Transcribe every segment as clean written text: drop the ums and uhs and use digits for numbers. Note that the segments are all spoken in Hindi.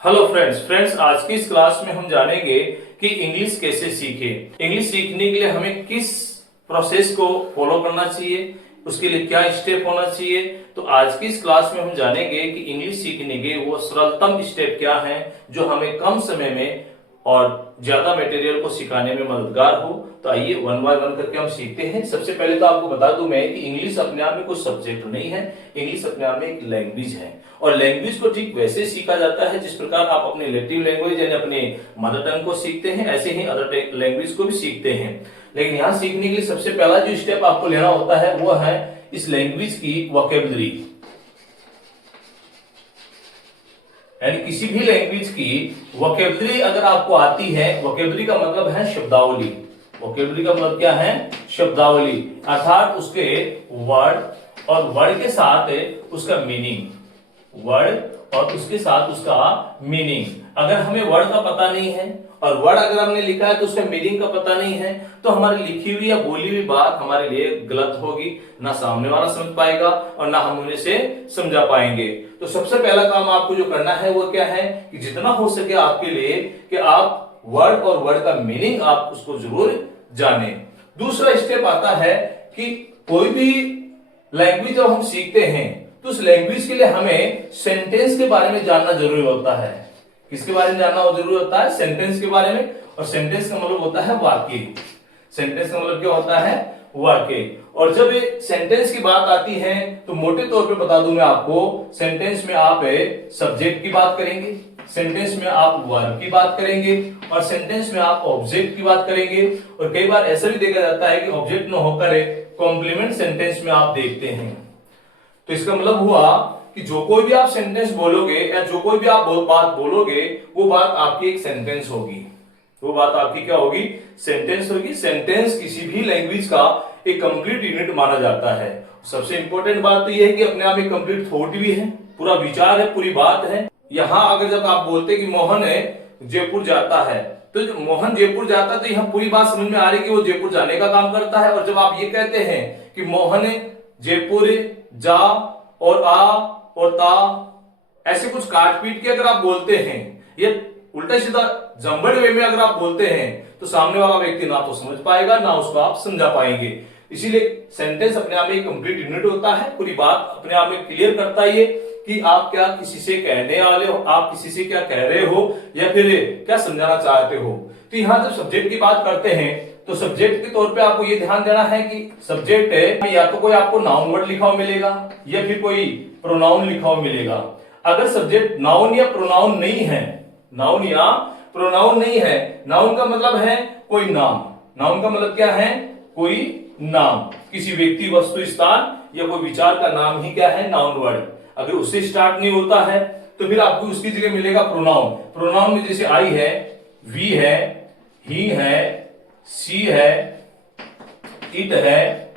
हेलो फ्रेंड्स आज की इस क्लास में हम जानेंगे कि इंग्लिश कैसे सीखें। इंग्लिश सीखने के लिए हमें किस प्रोसेस को फॉलो करना चाहिए, उसके लिए क्या स्टेप होना चाहिए। तो आज की इस क्लास में हम जानेंगे कि इंग्लिश सीखने के वो सरलतम स्टेप क्या हैं जो हमें कम समय में और ज्यादा मटेरियल को सिखाने में मददगार हो। तो आइए वन बाय वन करके हम सीखते हैं। सबसे पहले तो आपको बता दूं मैं कि इंग्लिश अपने आप में कोई सब्जेक्ट नहीं है, इंग्लिश अपने आप में एक लैंग्वेज है और लैंग्वेज को ठीक वैसे सीखा जाता है जिस प्रकार आप अपने नेटिव लैंग्वेज यानी अपने मदर टंग को सीखते हैं, ऐसे ही अदर लैंग्वेज को भी सीखते हैं। लेकिन यहाँ सीखने के लिए सबसे पहला जो स्टेप आपको लेना होता है वो है इस लैंग्वेज की वोकैबुलरी, यानी किसी भी लैंग्वेज की वोकैबुलरी अगर आपको आती है। वोकैबुलरी का मतलब है शब्दावली। वोकैबुलरी का मतलब क्या है? शब्दावली, अर्थात उसके वर्ड और वर्ड के साथ उसका मीनिंग, वर्ड और उसके साथ उसका मीनिंग। अगर हमें वर्ड का पता नहीं है और वर्ड अगर हमने लिखा है तो उसका मीनिंग का पता नहीं है तो हमारी लिखी हुई या बोली हुई बात हमारे लिए गलत होगी, ना सामने वाला समझ पाएगा और ना हम उन्हें से समझा पाएंगे। तो सबसे पहला काम आपको जो करना है वो क्या है कि जितना हो सके आपके लिए कि आप वर्ड और वर्ड का मीनिंग आप उसको जरूर जाने। दूसरा स्टेप आता है कि कोई भी लैंग्वेज जब हम सीखते हैं तो उस लैंग्वेज के लिए हमें सेंटेंस के बारे में जानना जरूरी होता है। किसके बारे में जानना जरूरी होता है? सेंटेंस के बारे में। और सेंटेंस का मतलब होता है वाक्य। सेंटेंस का मतलब क्या होता है? वाक्य। और जब सेंटेंस की बात आती है तो मोटे तौर पे बता दूं मैं आपको, सेंटेंस में आप सब्जेक्ट की बात करेंगे, सेंटेंस में आप वर्ब की बात करेंगे और सेंटेंस में आप ऑब्जेक्ट की बात करेंगे। और कई बार ऐसा भी देखा जाता है कि ऑब्जेक्ट न होकर कॉम्प्लीमेंट सेंटेंस में आप देखते हैं। तो इसका मतलब हुआ कि जो कोई भी आप सेंटेंस बोलोगे या जो कोई भी आप बात बोलोगे वो बात आपकी एक सेंटेंस होगी। वो बात आपकी क्या होगी? सेंटेंस होगी। सेंटेंस किसी भी लैंग्वेज का एक कंप्लीट यूनिट माना जाता है। सबसे इंपॉर्टेंट बात तो यह है कि अपने आप एक कंप्लीट थॉट भी है, पूरा विचार है, पूरी बात है। यहां अगर जब आप बोलते हैं कि मोहन जयपुर जाता है तो मोहन जयपुर जाता है तो यहां पूरी बात समझ में आ रही है कि वो जयपुर जाने का काम करता है। और जब आप ये कहते हैं कि मोहन जयपुर जा और आ और ता, ऐसे कुछ काट पीट के अगर आप बोलते हैं, ये उल्टा सीधा जंबड़ वे में अगर आप बोलते हैं तो सामने वाला व्यक्ति ना तो समझ पाएगा ना उसको आप समझा पाएंगे। इसीलिए सेंटेंस अपने आप में कंप्लीट यूनिट होता है, पूरी बात अपने आप में क्लियर करता है ये कि आप क्या किसी से कहने वाले हो, आप किसी से क्या कह रहे हो या फिर क्या समझाना चाहते हो। तो यहां जब सब्जेक्ट की बात करते हैं तो सब्जेक्ट के तौर पे आपको ये ध्यान देना है कि सब्जेक्ट है या तो कोई आपको नाउन वर्ड लिखा हुआ मिलेगा या फिर कोई प्रोनाउन लिखा हुआ मिलेगा। अगर सब्जेक्ट नाउन या प्रोनाउन नहीं है, नाउन या प्रोनाउन नहीं है, नाउन का मतलब है कोई नाम, नाउन का मतलब क्या है? कोई नाम, किसी व्यक्ति वस्तु स्थान या कोई विचार का नाम ही क्या है? Noun word. अगर उससे स्टार्ट नहीं होता है तो फिर आपको उसकी जगह मिलेगा प्रोनाउन। प्रोनाउन में जैसे आई है, वी है, ही है, सी है, इट है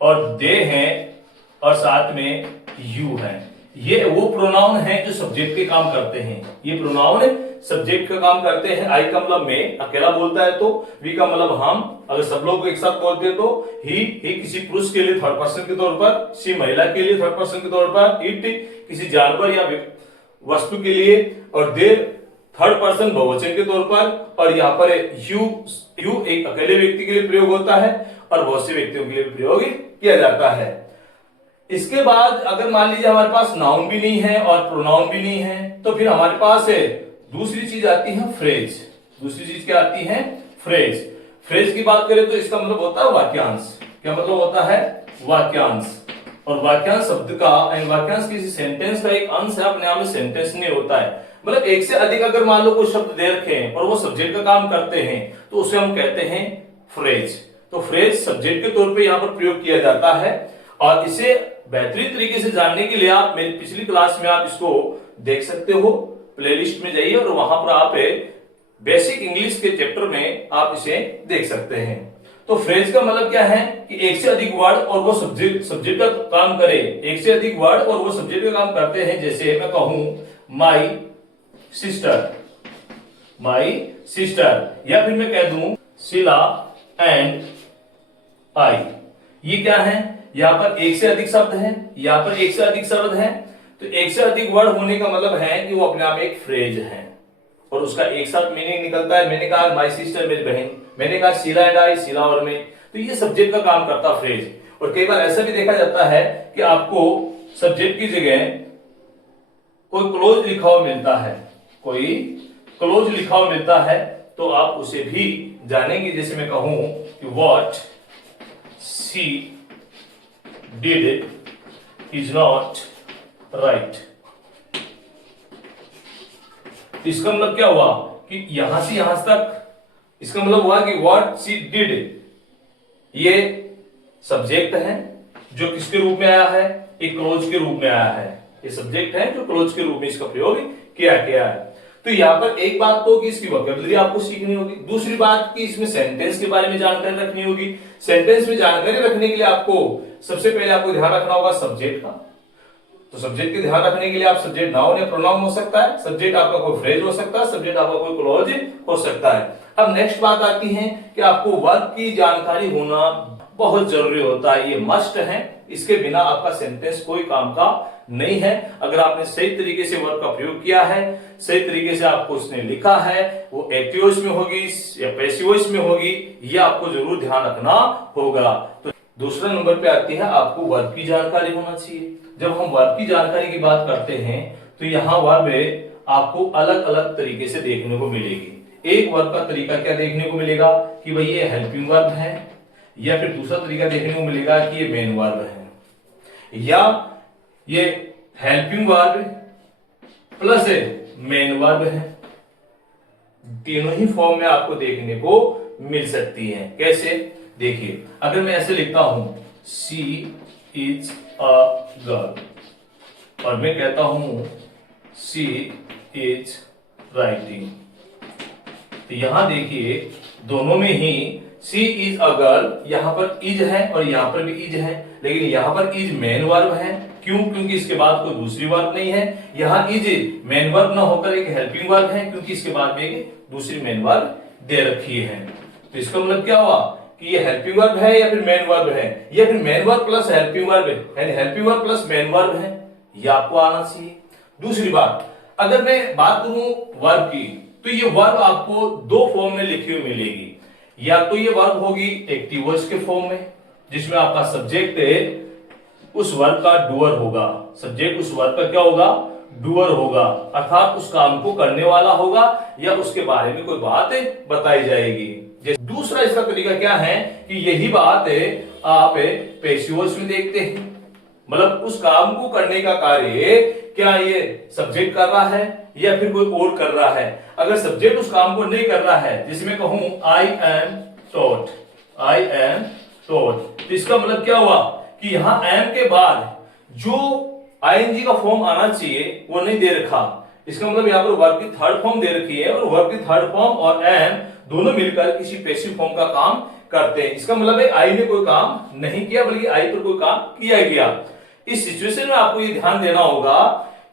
और दे है और साथ में यू है। ये वो प्रोनाउन है जो सब्जेक्ट के काम करते हैं। ये प्रोनाउन सब्जेक्ट का काम करते हैं। आई का मतलब मैं अकेला बोलता है तो, वी का मतलब हम, अगर सब लोग एक साथ बोलते हैं तो ही किसी पुरुष के लिए थर्ड पर्सन के तौर पर, सी महिला के लिए थर्ड पर्सन के तौर पर, इट किसी जानवर या वस्तु के लिए और दे थर्ड पर्सन बहुवचन के तौर पर। और यहाँ पर यू एक अकेले व्यक्ति के लिए प्रयोग होता है और बहुत से व्यक्तियों के लिए प्रयोग किया जाता है। इसके बाद अगर मान लीजिए हमारे पास नाउन भी नहीं है और प्रोनाउन भी नहीं है तो फिर हमारे पास दूसरी चीज आती है फ्रेज। दूसरी चीज क्या आती है? फ्रेज। फ्रेज की बात करें तो इसका मतलब होता है वाक्यांश। क्या मतलब होता है? वाक्यांश। और वाक्यांश शब्द का, वाक्यांश किसी सेंटेंस का एक अंश है, अपने आप में सेंटेंस नहीं होता है। मतलब एक से अधिक अगर मान लो कोई शब्द दे रखे हैं और वो सब्जेक्ट का काम करते हैं तो उसे हम कहते हैं फ्रेज। तो फ्रेज सब्जेक्ट के तौर पे यहाँ पर प्रयोग किया जाता है। और इसे बेहतरीन तरीके से जानने के लिए आप मेरी पिछली क्लास में आप इसको देख सकते हो, प्लेलिस्ट में जाइए और वहां पर आप बेसिक इंग्लिश के चैप्टर में आप इसे देख सकते हैं। तो फ्रेज का मतलब क्या है कि एक से अधिक वर्ड और वो सब्जेक्ट का काम करे। एक से अधिक वर्ड और वो सब्जेक्ट का काम करते हैं। जैसे मैं कहूं माई सिस्टर, माई सिस्टर, या फिर मैं कह दूं शीला एंड आई। ये क्या है? यहां पर एक से अधिक शब्द है, यहां पर एक से अधिक शब्द है। तो एक से अधिक वर्ड होने का मतलब है कि वो अपने आप एक फ्रेज है और उसका एक साथ मीनिंग निकलता है। मैंने कहा माय सिस्टर मेरी बहन, मैंने कहा शीला एंड आई, शीला और मैं, तो ये सब्जेक्ट का काम करता फ्रेज। और कई बार ऐसा भी देखा जाता है कि आपको सब्जेक्ट की जगह कोई क्लोज लिखा हुआ मिलता है, कोई क्लोज लिखा हुआ मिलता है, तो आप उसे भी जानेंगे। जैसे मैं कहूं कि what she did is not right, इसका मतलब क्या हुआ कि यहां से यहां तक, इसका मतलब हुआ कि व्हाट शी डिड ये सब्जेक्ट है जो किसके रूप में आया है, एक क्लोज के रूप में आया है। ये सब्जेक्ट है जो क्लोज के रूप में इसका प्रयोग किया गया है। तो यहां पर एक बात तो कि इसकी वोकैबुलरी आपको सीखनी होगी, दूसरी बात कि इसमें सेंटेंस के बारे में जानकारी रखनी होगी। सेंटेंस में जानकारी रखने के लिए आपको सबसे पहले आपको ध्यान रखना होगा सब्जेक्ट का। तो सब्जेक्ट के ध्यान रखने के लिए आप सब्जेक्ट नाउन या प्रोनाउन हो सकता है, सब्जेक्ट आपका कोई फ्रेज हो सकता है, सब्जेक्ट आपका कोई क्लॉज हो सकता है। अब नेक्स्ट बात आती है कि आपको वर्ब की जानकारी होना बहुत जरूरी होता है, ये मस्ट है। इसके बिना आपका सेंटेंस कोई काम का नहीं है। अगर आपने सही तरीके से वर्ब का प्रयोग किया है, सही तरीके से आपको उसने लिखा है, वो एक्टिव वॉइस में होगी या पैसिव वॉइस में होगी, ये आपको जरूर ध्यान रखना होगा। तो दूसरा नंबर पे आती है आपको वर्ब की जानकारी होना चाहिए। जब हम वर्ब की जानकारी की बात करते हैं तो यहाँ वर्ब आपको अलग अलग तरीके से देखने को मिलेगी। एक वर्ब का तरीका क्या देखने को मिलेगा कि भाई ये हेल्पिंग वर्ब है, या फिर दूसरा तरीका देखने को मिलेगा कि ये मेन वर्ब है, या ये helping verb plus main verb है। तीनों ही फॉर्म में आपको देखने को मिल सकती है। कैसे? देखिए, अगर मैं ऐसे लिखता हूं शी इज अ गर्ल और मैं कहता हूं शी इज राइटिंग, तो यहां देखिए दोनों में ही शी इज अ गर्ल, यहां पर इज है और यहां पर भी इज है, लेकिन यहां पर इज मेन वर्ब है। क्यों? क्योंकि इसके बाद कोई दूसरी वर्ब नहीं है। यहां इज मेन वर्ब ना होकर एक हेल्पिंग वर्ब है, क्योंकि इसके बाद में एक दूसरी मेन वर्ब दे रखी है। तो इसका मतलब क्या हुआ कि ये हेल्पिंग वर्ब है या फिर मेन वर्ब है, या फिर main verb plus helping verb है, यानी helping verb plus main verb है। ये आपको आना चाहिए। दूसरी बात, अगर मैं बात करूं वर्ब की, तो ये वर्ब आपको दो फॉर्म में लिखी हुई मिलेगी। या तो ये वर्ब होगी एक्टिव वॉइस के फॉर्म में, जिसमें आपका सब्जेक्ट उस वर्ब का डूअर होगा, सब्जेक्ट उस वर्ब का क्या होगा, डूअर होगा, अर्थात उस काम को करने वाला होगा या उसके बारे में कोई बात बताई जाएगी। दूसरा इसका तरीका क्या है कि यही बात आप पैसिव वॉइस में देखते हैं, मतलब उस काम को करने का कार्य क्या ये सब्जेक्ट कर रहा है या फिर कोई और कर रहा है। अगर सब्जेक्ट उस काम को नहीं कर रहा है, जैसे मैं कहूं I am taught, I am taught, तो इसका मतलब क्या हुआ कि यहां एम के बाद जो आईएनजी का फॉर्म आना चाहिए वो नहीं दे रखा। इसका मतलब यहां पर वर्ब की थर्ड फॉर्म दे रखी है और वर्ब की थर्ड फॉर्म और एम दोनों मिलकर किसी पैसिव फॉर्म का काम करते हैं। इसका मतलब है आई ने कोई काम नहीं किया, बल्कि आई पर कोई काम किया गया। इस सिचुएशन में आपको ये ध्यान देना होगा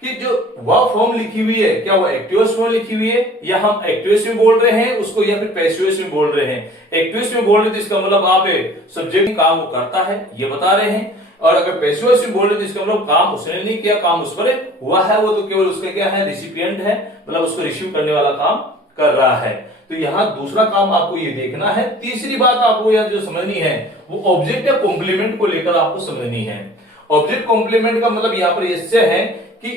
कि जो वर्ब फॉर्म लिखी हुई है, क्या वो एक्टिव वॉइस में लिखी हुई है या हम एक्टिव वॉइस में बोल रहे हैं उसको, या फिर पैसिव वॉइस में बोल रहे हैं। एक्टिव वॉइस में बोल रहे हैं तो इसका मतलब आप सब्जेक्ट काम वो करता है ये बता रहे हैं, और अगर पैसिव वॉइस में बोल रहे हैं तो इसका मतलब काम उसने नहीं किया, काम उस पर हुआ है, वो तो केवल उसका क्या है, रिसिपिएंट है, मतलब उसको रिसीव करने वाला काम कर रहा है। तो यहां दूसरा काम आपको ये देखना है। तीसरी बात आपको यहां जो समझनी है वो ऑब्जेक्ट या कॉम्प्लीमेंट को लेकर आपको समझनी है। ऑब्जेक्ट कॉम्प्लीमेंट का मतलब यहां पर इससे है कि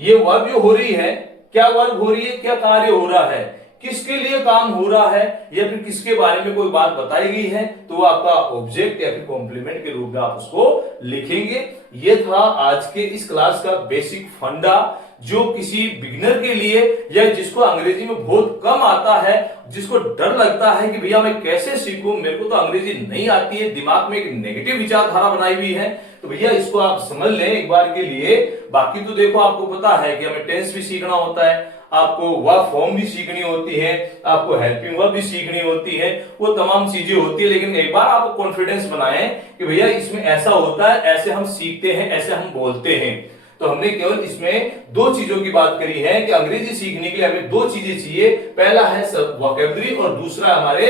ये वर्ब जो हो रही है, क्या वर्ब हो रही है, क्या कार्य हो रहा है, किसके लिए काम हो रहा है, या फिर किसके बारे में कोई बात बताई गई है, तो वो आपका ऑब्जेक्ट या फिर कॉम्प्लीमेंट के रूप में आप उसको लिखेंगे। ये था आज के इस क्लास का बेसिक फंडा, जो किसी बिगिनर के लिए या जिसको अंग्रेजी में बहुत कम आता है, जिसको डर लगता है कि भैया मैं कैसे सीखूं, मेरे को तो अंग्रेजी नहीं आती है, दिमाग में एक नेगेटिव विचारधारा बनाई हुई है, तो भैया इसको आप समझ लें एक बार के लिए। बाकी तो देखो आपको पता है कि हमें टेंस भी सीखना होता है, आपको वर्ब फॉर्म भी सीखनी होती है, आपको हेल्पिंग वर्ब भी सीखनी होती है, वो तमाम चीजें होती है। लेकिन एक बार आप कॉन्फिडेंस बनाएं कि भैया इसमें ऐसा होता है, ऐसे हम सीखते हैं, ऐसे हम बोलते हैं। तो हमने केवल इसमें दो चीजों की बात करी है कि अंग्रेजी सीखने के लिए हमें दो चीजें चाहिए, पहला है वोकैबुलरी और दूसरा हमारे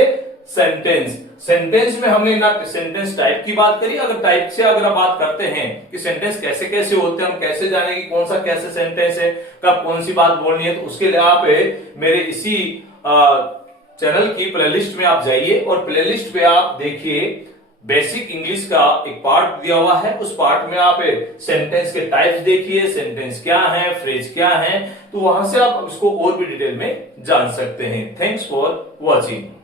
सेंटेंस। सेंटेंस में हमने ना सेंटेंस टाइप की बात करी। अगर टाइप से अगर हम बात करते हैं कि सेंटेंस कैसे कैसे होते हैं, हम कैसे जाने कि कौन सा कैसे सेंटेंस है, कब कौन सी बात बोलनी है, तो उसके लिए आप मेरे इसी चैनल की प्लेलिस्ट में आप जाइए और प्लेलिस्ट पे आप देखिए बेसिक इंग्लिश का एक पार्ट दिया हुआ है। उस पार्ट में आप सेंटेंस के टाइप्स देखिए, सेंटेंस क्या है, फ्रेज क्या है, तो वहां से आप इसको और भी डिटेल में जान सकते हैं। Thanks for watching.